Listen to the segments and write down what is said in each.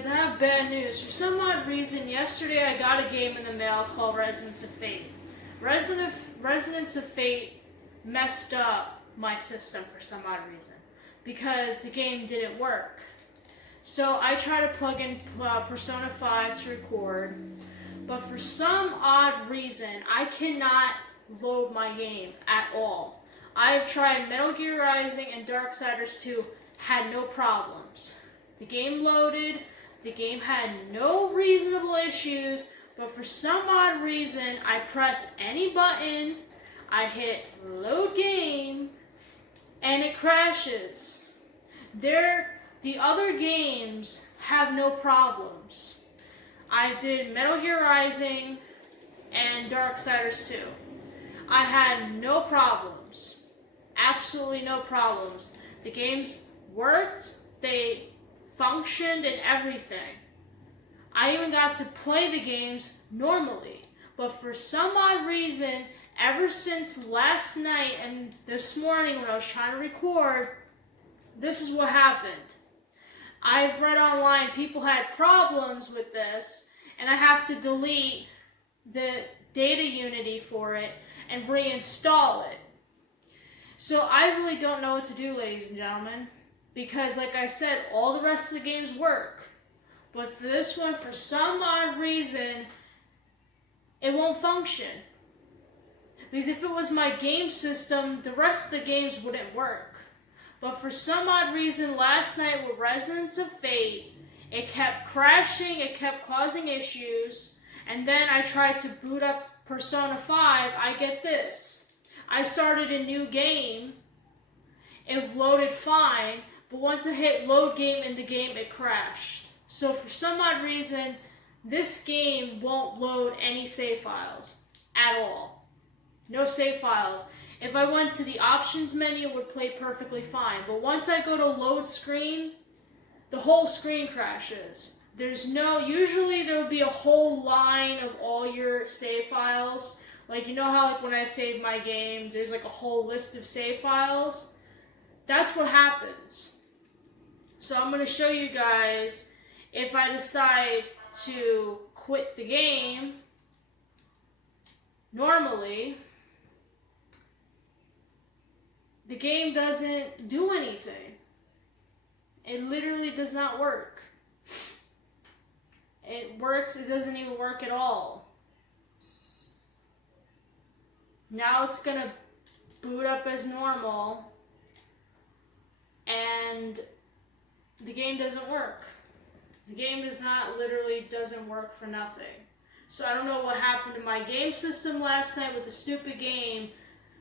Guys, I have bad news. For some odd reason, yesterday I got a game in the mail called Residents of Fate. Residents of Fate messed up my system for some odd reason because the game didn't work. So I tried to plug in Persona 5 to record, but for some odd reason, I cannot load my game at all. I've tried Metal Gear Rising and Darksiders 2, had no problems. The game loaded, the game had no reasonable issues, but for some odd reason, I press any button, I hit load game, and it crashes. The other games have no problems. I did Metal Gear Rising and Darksiders 2. I had no problems. Absolutely no problems. The games worked, they functioned and everything. I even got to play the games normally. But for some odd reason, ever since last night and this morning when I was trying to record, this is what happened. I've read online people had problems with this, and I have to delete the data unity for it and reinstall it. So I really don't know what to do, ladies and gentlemen, because like I said, all the rest of the games work. But for this one, for some odd reason, it won't function. Because if it was my game system, the rest of the games wouldn't work. But for some odd reason, last night with Residents of Fate, it kept crashing, it kept causing issues, and then I tried to boot up Persona 5, I get this. I started a new game, it loaded fine, but once I hit load game in the game, it crashed. So for some odd reason, this game won't load any save files at all. No save files. If I went to the options menu, it would play perfectly fine. But once I go to load screen, the whole screen crashes. Usually there will be a whole line of all your save files. Like, you know how like when I save my game, there's like a whole list of save files? That's what happens. So I'm going to show you guys if I decide to quit the game normally, the game doesn't do anything. It literally does not work. It works, it doesn't even work at all. Now it's gonna boot up as normal, and the game doesn't work. The game doesn't work for nothing. So I don't know what happened to my game system last night with the stupid game,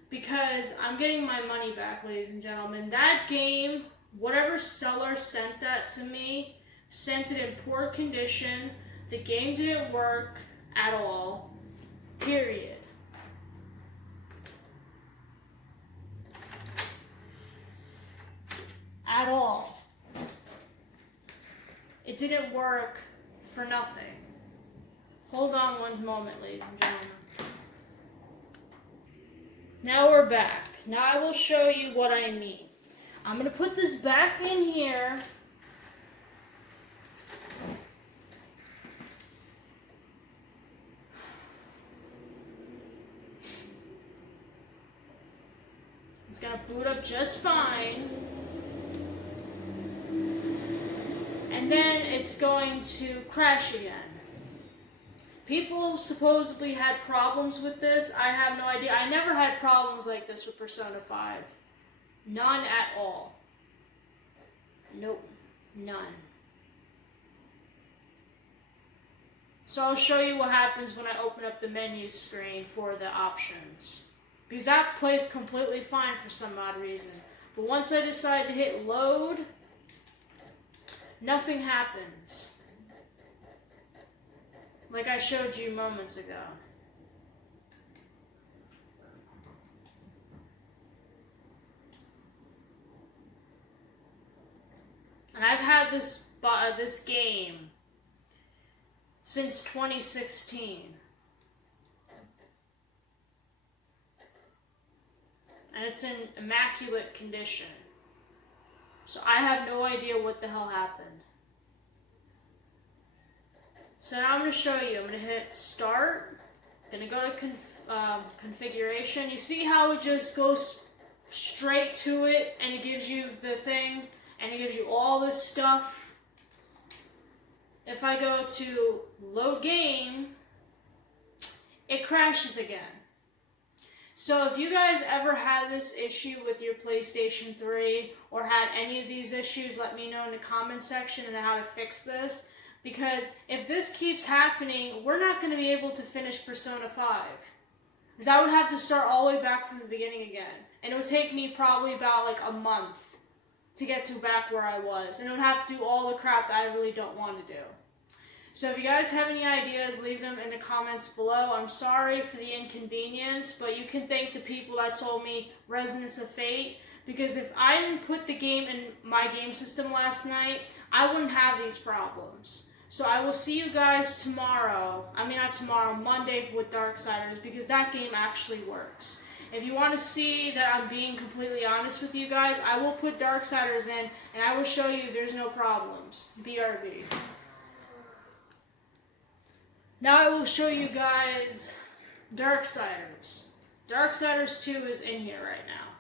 because I'm getting my money back, ladies and gentlemen. That game, whatever seller sent that to me, sent it in poor condition. The game didn't work at all. Period. At all. It didn't work for nothing. Hold on one moment, ladies and gentlemen. Now we're back. Now I will show you what I mean. I'm going to put this back in here. It's going to boot up just fine. And then it's going to crash again. People supposedly had problems with this. I have no idea. I never had problems like this with Persona 5. None at all. Nope. None. So I'll show you what happens when I open up the menu screen for the options. Because that plays completely fine for some odd reason. But once I decide to hit load, nothing happens. Like I showed you moments ago. And I've had this game since 2016. And it's in immaculate condition. So I have no idea what the hell happened. So now I'm going to show you. I'm going to hit start. I'm going to go to configuration. You see how it just goes straight to it and it gives you the thing and it gives you all this stuff. If I go to load game, it crashes again. So if you guys ever had this issue with your PlayStation 3 or had any of these issues, let me know in the comment section and how to fix this. Because if this keeps happening, we're not going to be able to finish Persona 5. Because I would have to start all the way back from the beginning again. And it would take me probably about like a month to get to back where I was. And it would have to do all the crap that I really don't want to do. So if you guys have any ideas, leave them in the comments below. I'm sorry for the inconvenience, but you can thank the people that sold me Resonance of Fate, because if I didn't put the game in my game system last night, I wouldn't have these problems. So I will see you guys tomorrow, not tomorrow, Monday with Darksiders, because that game actually works. If you want to see that I'm being completely honest with you guys, I will put Darksiders in, and I will show you there's no problems. BRB. Now I will show you guys Darksiders. Darksiders 2 is in here right now.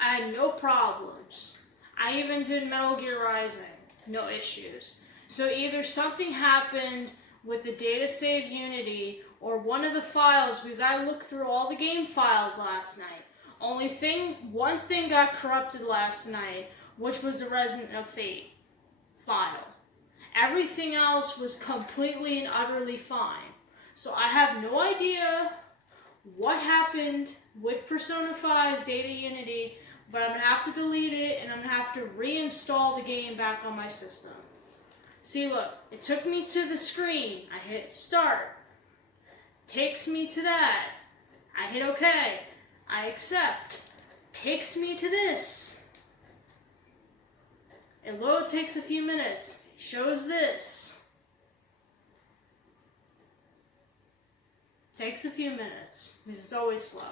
I had no problems. I even did Metal Gear Rising. No issues. So either something happened with the data save Unity or one of the files, because I looked through all the game files last night. One thing got corrupted last night, which was the Resonance of Fate file. Everything else was completely and utterly fine. So I have no idea what happened with Persona 5's Data Unity, but I'm going to have to delete it and I'm going to have to reinstall the game back on my system. See, look, it took me to the screen. I hit start. Takes me to that. I hit OK. I accept. Takes me to this. It load takes a few minutes. Shows this. Takes a few minutes, because it's always slow.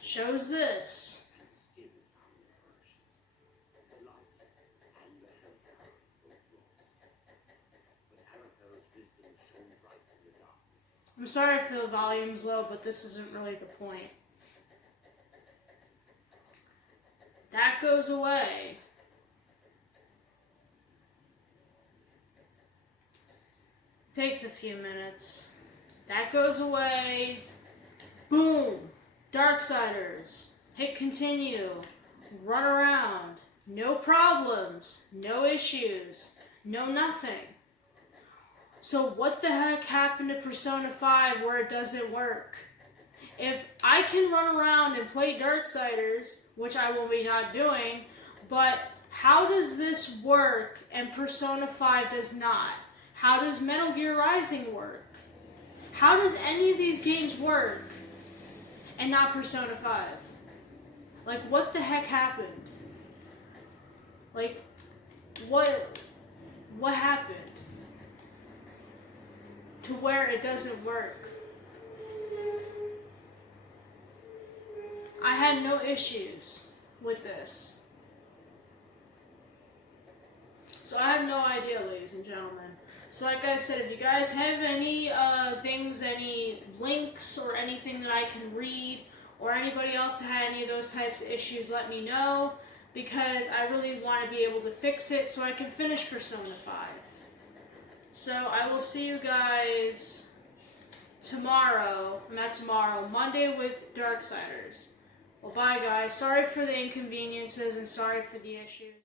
Shows this. I'm sorry if the volume's low, but this isn't really the point. That goes away. Takes a few minutes. That goes away. Boom! Darksiders. Hit continue. Run around. No problems. No issues. No nothing. So what the heck happened to Persona 5 where it doesn't work? If I can run around and play Darksiders, which I will be not doing, but how does this work and Persona 5 does not? How does Metal Gear Rising work? How does any of these games work and not Persona 5? Like, what the heck happened? Like, what happened to where it doesn't work? I had no issues with this. So I have no idea, ladies and gentlemen. So like I said, if you guys have any any links or anything that I can read, or anybody else that had any of those types of issues, let me know, because I really want to be able to fix it so I can finish Persona 5. So I will see you guys tomorrow, not tomorrow, Monday with Darksiders. Well, bye guys. Sorry for the inconveniences and sorry for the issues.